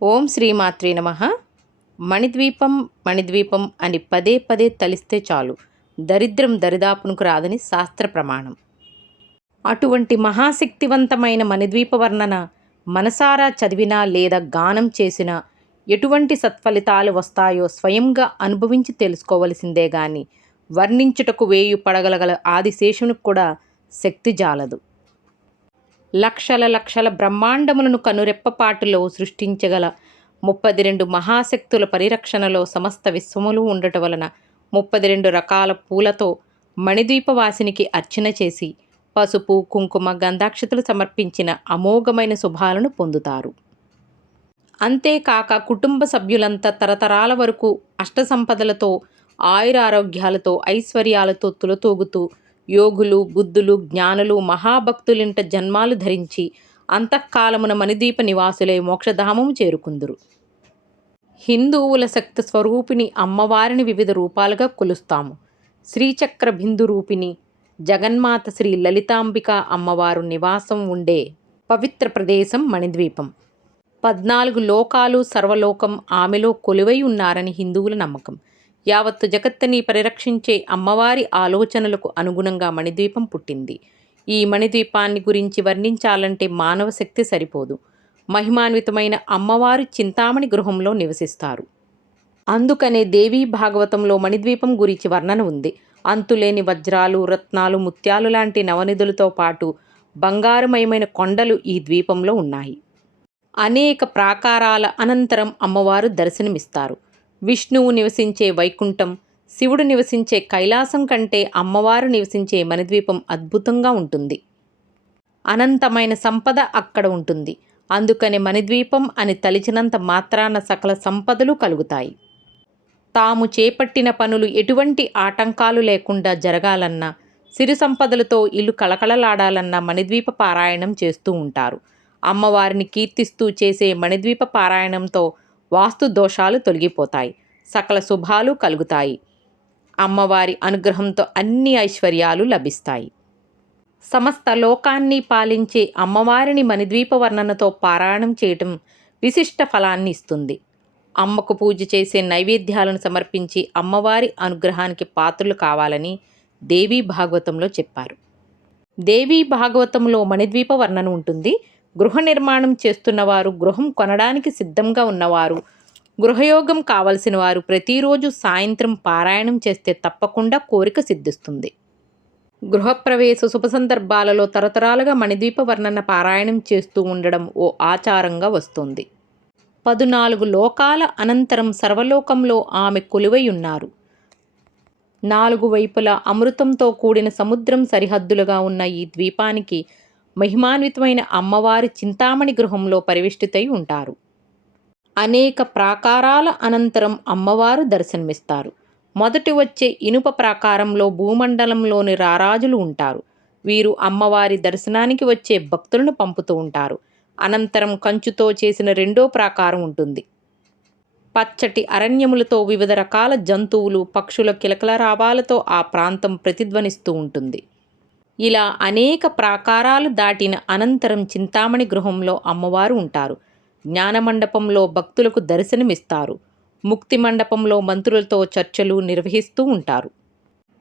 ఓం శ్రీమాత్రే నమః. మణిద్వీపం మణిద్వీపం అని పదే పదే తలిస్తే చాలు దరిద్రం దరిదాపునకు రాదని శాస్త్ర ప్రమాణం. అటువంటి మహాశక్తివంతమైన మణిద్వీప వర్ణన మనసారా చదివినా లేదా గానం చేసినా ఎటువంటి సత్ఫలితాలు వస్తాయో స్వయంగా అనుభవించి తెలుసుకోవలసిందే గాని వర్ణించుటకు వేయు పడగలగల ఆదిశేషునికి కూడా శక్తి జాలదు. లక్షల లక్షల బ్రహ్మాండములను కనురెప్పపాటులో సృష్టించగల 32 మహాశక్తుల పరిరక్షణలో సమస్త విశ్వములు ఉండట వలన 32 రకాల పూలతో మణిద్వీపవాసినికి అర్చన చేసి పసుపు కుంకుమ గంధాక్షతలు సమర్పించిన అమోఘమైన శుభాలను పొందుతారు. అంతేకాక కుటుంబ సభ్యులంతా తరతరాల వరకు అష్టసంపదలతో ఆయురారోగ్యాలతో ఐశ్వర్యాలతో తులతూగుతూ యోగులు బుద్ధులు జ్ఞానులు మహాభక్తులింట జన్మాలు ధరించి అంతఃకాలమున మణిద్వీప నివాసులై మోక్షధామము చేరుకుందురు. హిందువుల శక్తి స్వరూపిణి అమ్మవారిని వివిధ రూపాలుగా కొలుస్తాము. శ్రీచక్ర బిందు రూపిణి జగన్మాత శ్రీ లలితాంబిక అమ్మవారు నివాసం ఉండే పవిత్ర ప్రదేశం మణిద్వీపం. 14 లోకాలు సర్వలోకం ఆమెలో కొలువై ఉన్నారని హిందువుల నమ్మకం. యావత్తు జగత్తుని పరిరక్షించే అమ్మవారి ఆలోచనలకు అనుగుణంగా మణిద్వీపం పుట్టింది. ఈ మణిద్వీపాన్ని గురించి వర్ణించాలంటే మానవ శక్తి సరిపోదు. మహిమాన్వితమైన అమ్మవారు చింతామణి గృహంలో నివసిస్తారు. అందుకనే దేవీ భాగవతంలో మణిద్వీపం గురించి వర్ణన ఉంది. అంతులేని వజ్రాలు రత్నాలు ముత్యాలు లాంటి నవనిధులతో పాటు బంగారుమయమైన కొండలు ఈ ద్వీపంలో ఉన్నాయి. అనేక ప్రాకారాల అనంతరం అమ్మవారు దర్శనమిస్తారు. విష్ణువు నివసించే వైకుంఠం, శివుడు నివసించే కైలాసం కంటే అమ్మవారు నివసించే మణిద్వీపం అద్భుతంగా ఉంటుంది. అనంతమైన సంపద అక్కడ ఉంటుంది. అందుకని మణిద్వీపం అని తలిచినంత మాత్రాన సకల సంపదలు కలుగుతాయి. తాము చేపట్టిన పనులు ఎటువంటి ఆటంకాలు లేకుండా జరగాలన్నా, సిరి సంపదలతో ఇల్లు కళకళలాడాలన్నా మణిద్వీప పారాయణం చేస్తూ ఉంటారు. అమ్మవారిని కీర్తిస్తూ చేసే మణిద్వీప పారాయణంతో వాస్తు దోషాలు తొలగిపోతాయి, సకల శుభాలు కలుగుతాయి. అమ్మవారి అనుగ్రహంతో అన్ని ఐశ్వర్యాలు లభిస్తాయి. సమస్త లోకాన్ని పాలించే అమ్మవారిని మణిద్వీప వర్ణనతో పారాయణం చేయటం విశిష్ట ఫలాన్ని ఇస్తుంది. అమ్మకు పూజ చేసే నైవేద్యాలను సమర్పించి అమ్మవారి అనుగ్రహానికి పాత్రులు కావాలని దేవీ భాగవతంలో చెప్పారు. దేవీ భాగవతంలో మణిద్వీప వర్ణన ఉంటుంది. గృహ నిర్మాణం చేస్తున్నవారు, గృహం కొనడానికి సిద్ధంగా ఉన్నవారు, గృహయోగం కావలసిన వారు ప్రతిరోజు సాయంత్రం పారాయణం చేస్తే తప్పకుండా కోరిక సిద్ధిస్తుంది. గృహప్రవేశ శుభ సందర్భాలలో తరతరాలుగా మణిద్వీప వర్ణన పారాయణం చేస్తూ ఉండడం ఓ ఆచారంగా వస్తుంది. 14 లోకాల అనంతరం సర్వలోకంలో ఆమె కొలువై ఉన్నారు. 4 వైపులా అమృతంతో కూడిన సముద్రం సరిహద్దులుగా ఉన్న ఈ ద్వీపానికి మహిమాన్వితమైన అమ్మవారి చింతామణి గృహంలో పరివేష్టితై ఉంటారు. అనేక ప్రాకారాల అనంతరం అమ్మవారు దర్శనమిస్తారు. మొదటి వచ్చే ఇనుప ప్రాకారంలో భూమండలంలోని రారాజులు ఉంటారు. వీరు అమ్మవారి దర్శనానికి వచ్చే భక్తులను పంపుతూ ఉంటారు. అనంతరం కంచుతో చేసిన రెండో ప్రాకారం ఉంటుంది. పచ్చటి అరణ్యములతో వివిధ రకాల జంతువులు పక్షుల కిలకలరావాలతో ఆ ప్రాంతం ప్రతిధ్వనిస్తూ ఉంటుంది. ఇలా అనేక ప్రాకారాలు దాటిన అనంతరం చింతామణి గృహంలో అమ్మవారు ఉంటారు. జ్ఞానమండపంలో భక్తులకు దర్శనమిస్తారు. ముక్తి మండపంలో మంత్రులతో చర్చలు నిర్వహిస్తూ ఉంటారు.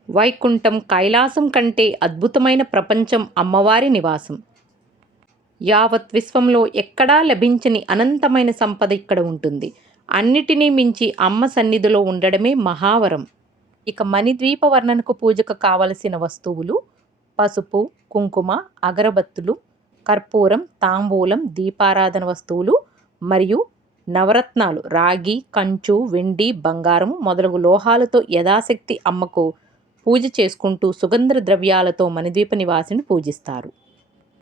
వైకుంఠం కైలాసం కంటే అద్భుతమైన ప్రపంచం అమ్మవారి నివాసం. యావత్ విశ్వంలో ఎక్కడా లభించని అనంతమైన సంపద ఇక్కడ ఉంటుంది. అన్నిటినీ మించి అమ్మ సన్నిధిలో ఉండడమే మహావరం. ఇక మణిద్వీప వర్ణనకు పూజకు కావలసిన వస్తువులు: పసుపు కుంకుమ అగరబత్తులు కర్పూరం తాంబూలం దీపారాధన వస్తువులు మరియు నవరత్నాలు రాగి కంచు వెండి బంగారం మొదలగు లోహాలతో యథాశక్తి అమ్మకు పూజ చేసుకుంటూ సుగంధ ద్రవ్యాలతో మణిద్వీప నివాసిని పూజిస్తారు.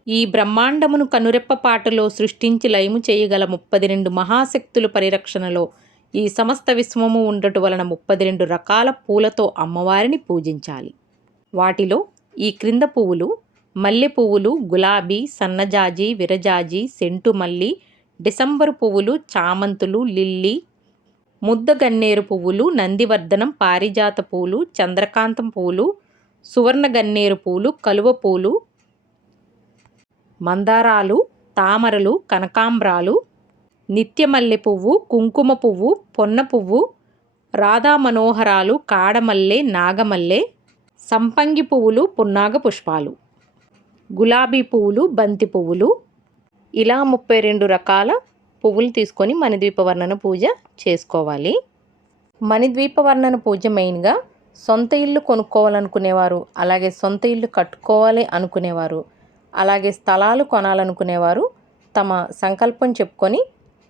ఈ బ్రహ్మాండమును కనురెప్పపాటులో సృష్టించి లయము చేయగల 32 మహాశక్తుల పరిరక్షణలో ఈ సమస్త విశ్వము ఉండటం వలన 32 రకాల పూలతో అమ్మవారిని పూజించాలి. వాటిలో ఈ క్రింద పువ్వులు: మల్లె పువ్వులు, గులాబీ, సన్నజాజి, విరజాజి, సెంటు మల్లి, డిసెంబరు పువ్వులు, చామంతులు, లిల్లీ, ముద్ద గన్నేరు పువ్వులు, నందివర్ధనం, పారిజాత పూలు, చంద్రకాంతం పూలు, సువర్ణ గన్నేరు పూలు, కలువ పూలు, మందారాలు, తామరలు, కనకాంబరాలు, నిత్యమల్లె పువ్వు, కుంకుమ పువ్వు, పొన్న పువ్వు, రాధా మనోహరాలు, కాడమల్లె, నాగమల్లె, సంపంగి పువ్వులు, పున్నాగ పుష్పాలు, గులాబీ పువ్వులు, బంతి పువ్వులు, ఇలా 32 రకాల పువ్వులు తీసుకొని మణిద్వీప వర్ణన పూజ చేసుకోవాలి. మణిద్వీప వర్ణన పూజ మెయిన్గా సొంత ఇల్లు కొనుక్కోవాలనుకునేవారు, అలాగే సొంత ఇల్లు కట్టుకోవాలి అనుకునేవారు, అలాగే స్థలాలు కొనాలనుకునేవారు తమ సంకల్పం చెప్పుకొని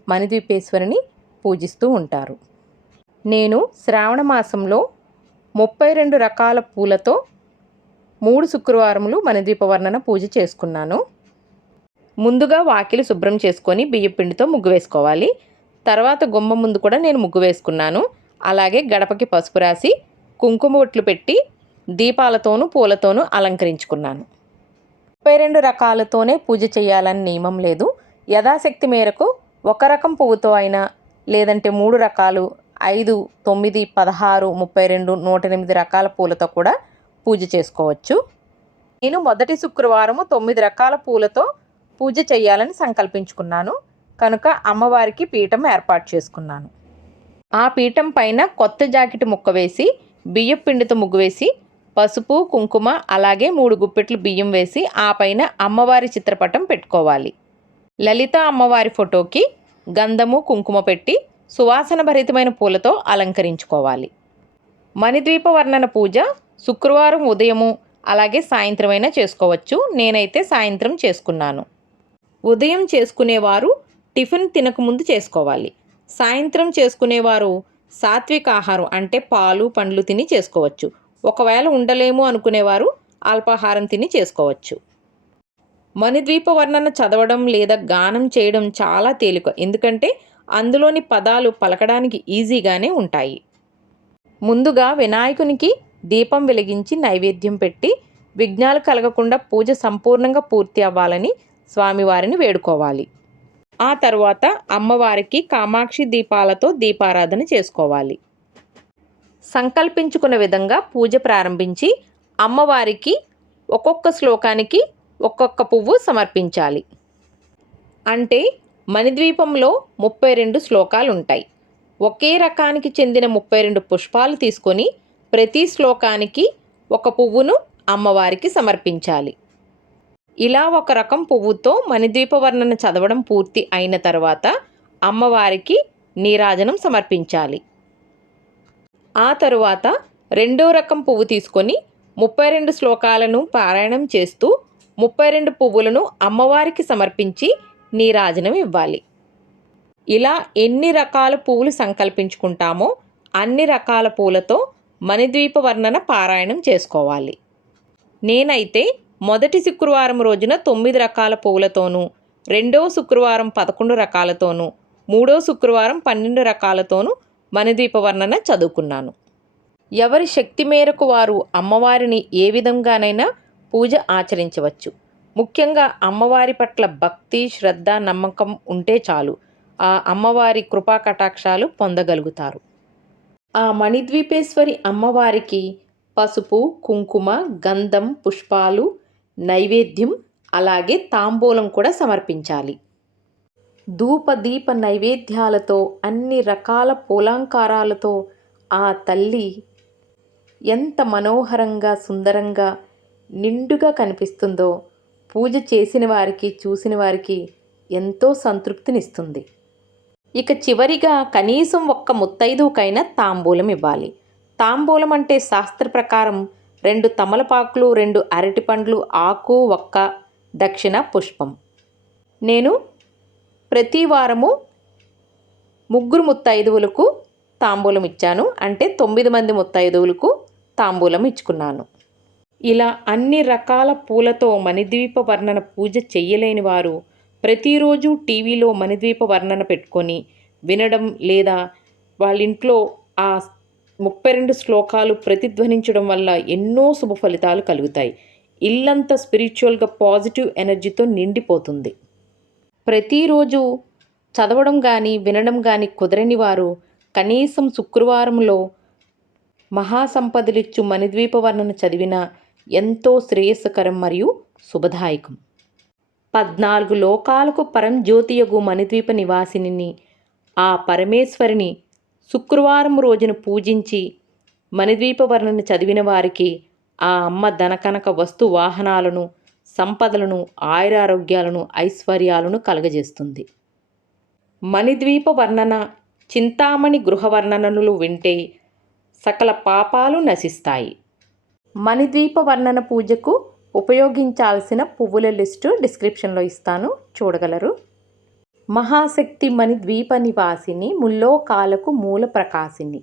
మణిద్వీపేశ్వరిని పూజిస్తూ ఉంటారు. నేను శ్రావణ మాసంలో 32 రకాల పూలతో 3 శుక్రవారములు మణిద్వీప వర్ణన పూజ చేసుకున్నాను. ముందుగా వాకిలి శుభ్రం చేసుకొని బియ్యపిండితో ముగ్గు వేసుకోవాలి. తర్వాత గుమ్మ ముందు కూడా నేను ముగ్గు వేసుకున్నాను. అలాగే గడపకి పసుపు రాసి కుంకుమ బొట్లు పెట్టి దీపాలతోనూ పూలతోనూ అలంకరించుకున్నాను. 32 రకాలతోనే పూజ చేయాలని నియమం లేదు. యథాశక్తి మేరకు ఒక రకం పువ్వుతో అయినా, లేదంటే 3 రకాలు, 5, 9, 16, 32, 108 రకాల పూలతో కూడా పూజ చేసుకోవచ్చు. నేను మొదటి శుక్రవారము 9 రకాల పూలతో పూజ చేయాలని సంకల్పించుకున్నాను కనుక అమ్మవారికి పీఠం ఏర్పాటు చేసుకున్నాను. ఆ పీఠం పైన కొత్త జాకెట్ ముక్క వేసి బియ్యం పిండితో ముగ్గు వేసి పసుపు, కుంకుమ, అలాగే 3 గుప్పెట్లు బియ్యం వేసి ఆ పైన అమ్మవారి చిత్రపటం పెట్టుకోవాలి. లలిత అమ్మవారి ఫోటోకి గంధము, కుంకుమ పెట్టి సువాసన భరితమైన పూలతో అలంకరించుకోవాలి. మణిద్వీప వర్ణన పూజ శుక్రవారం ఉదయము అలాగే సాయంత్రమైనా చేసుకోవచ్చు. నేనైతే సాయంత్రం చేసుకున్నాను. ఉదయం చేసుకునేవారు టిఫిన్ తినకముందు చేసుకోవాలి. సాయంత్రం చేసుకునేవారు సాత్విక ఆహారం అంటే పాలు, పండ్లు తిని చేసుకోవచ్చు. ఒకవేళ ఉండలేము అనుకునేవారు అల్పాహారం తిని చేసుకోవచ్చు. మణిద్వీప వర్ణన చదవడం లేదా గానం చేయడం చాలా తేలిక, ఎందుకంటే అందులోని పదాలు పలకడానికి ఈజీగానే ఉంటాయి. ముందుగా వినాయకునికి దీపం వెలిగించి నైవేద్యం పెట్టి విఘ్నాలు కలగకుండా పూజ సంపూర్ణంగా పూర్తి అవ్వాలని స్వామివారిని వేడుకోవాలి. ఆ తర్వాత అమ్మవారికి కామాక్షి దీపాలతో దీపారాధన చేసుకోవాలి. సంకల్పించుకున్న విధంగా పూజ ప్రారంభించి అమ్మవారికి ఒక్కొక్క శ్లోకానికి ఒక్కొక్క పువ్వు సమర్పించాలి. అంటే మణిద్వీపంలో 32 శ్లోకాలు ఉంటాయి. ఒకే రకానికి చెందిన 32 పుష్పాలు తీసుకొని ప్రతి శ్లోకానికి ఒక పువ్వును అమ్మవారికి సమర్పించాలి. ఇలా ఒక రకం పువ్వుతో మణిద్వీప వర్ణన చదవడం పూర్తి అయిన తర్వాత అమ్మవారికి నీరాజనం సమర్పించాలి. ఆ తరువాత రెండో రకం పువ్వు తీసుకొని 32 శ్లోకాలను పారాయణం చేస్తూ 32 పువ్వులను అమ్మవారికి సమర్పించి నీరాజనం ఇవ్వాలి. ఇలా ఎన్ని రకాల పువ్వులు సంకల్పించుకుంటామో అన్ని రకాల పూలతో మణిద్వీప వర్ణన పారాయణం చేసుకోవాలి. నేనైతే మొదటి శుక్రవారం రోజున 9 రకాల పువ్వులతోనూ, రెండవ శుక్రవారం 11 రకాలతోనూ, మూడో శుక్రవారం 12 రకాలతోనూ మణిద్వీప వర్ణన చదువుకున్నాను. ఎవరి శక్తి మేరకు వారు అమ్మవారిని ఏ విధంగానైనా పూజ ఆచరించవచ్చు. ముఖ్యంగా అమ్మవారి పట్ల భక్తి, శ్రద్ధ, నమ్మకం ఉంటే చాలు ఆ అమ్మవారి కృపా కటాక్షాలు పొందగలుగుతారు. ఆ మణిద్వీపేశ్వరి అమ్మవారికి పసుపు, కుంకుమ, గంధం, పుష్పాలు, నైవేద్యం, అలాగే తాంబూలం కూడా సమర్పించాలి. ధూప దీప నైవేద్యాలతో అన్ని రకాల పూలంకారాలతో ఆ తల్లి ఎంత మనోహరంగా, సుందరంగా, నిండుగా కనిపిస్తుందో పూజ చేసిన వారికి, చూసిన వారికి ఎంతో సంతృప్తినిస్తుంది. ఇక చివరిగా కనీసం ఒక్క ముత్తైదువుకైనా తాంబూలం ఇవ్వాలి. తాంబూలం అంటే శాస్త్ర ప్రకారం 2 తమలపాకులు, 2 అరటిపండ్లు, ఆకు, ఒక్క, దక్షిణ, పుష్పం. నేను ప్రతి వారము 3 ముత్తైదువులకు తాంబూలం ఇచ్చాను. అంటే 9 మంది ముత్తైదువులకు తాంబూలం ఇచ్చుకున్నాను. ఇలా అన్ని రకాల పూలతో మణిద్వీప వర్ణన పూజ చెయ్యలేని వారు ప్రతిరోజు టీవీలో మణిద్వీప వర్ణన పెట్టుకొని వినడం, లేదా వాళ్ళ ఇంట్లో ఆ 32 శ్లోకాలు ప్రతిధ్వనించడం వల్ల ఎన్నో శుభ ఫలితాలు కలుగుతాయి. ఇల్లంతా స్పిరిచువల్గా పాజిటివ్ ఎనర్జీతో నిండిపోతుంది. ప్రతిరోజు చదవడం కానీ వినడం కానీ కుదరని వారు కనీసం శుక్రవారంలో మహాసంపదలిచ్చు మణిద్వీప వర్ణన చదివిన ఎంతో శ్రేయస్కరం మరియు శుభదాయకం. 14 లోకాలకు పరంజ్యోతియగు మణిద్వీప నివాసిని ఆ పరమేశ్వరిని శుక్రవారం రోజున పూజించి మణిద్వీప వర్ణన చదివిన వారికి ఆ అమ్మ ధనకనక వస్తు వాహనాలను, సంపదలను, ఆయురారోగ్యాలను, ఐశ్వర్యాలను కలగజేస్తుంది. మణిద్వీప వర్ణన, చింతామణి గృహ వర్ణనలు వింటే సకల పాపాలు నశిస్తాయి. మణిద్వీప వర్ణన పూజకు ఉపయోగించాల్సిన పువ్వుల లిస్టు డిస్క్రిప్షన్లో ఇస్తాను, చూడగలరు. మహాశక్తి మణిద్వీప నివాసిని, ముల్లోకాలకు మూల ప్రకాశిని,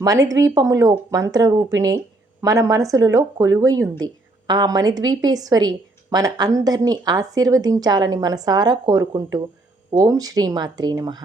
మణిద్వీపములో మంత్రరూపిణి మన మనసులలో కొలువై ఉంది. ఆ మణిద్వీపేశ్వరి మన అందరినీ ఆశీర్వదించాలని మనసారా కోరుకుంటూ ఓం శ్రీమాత్రే నమః.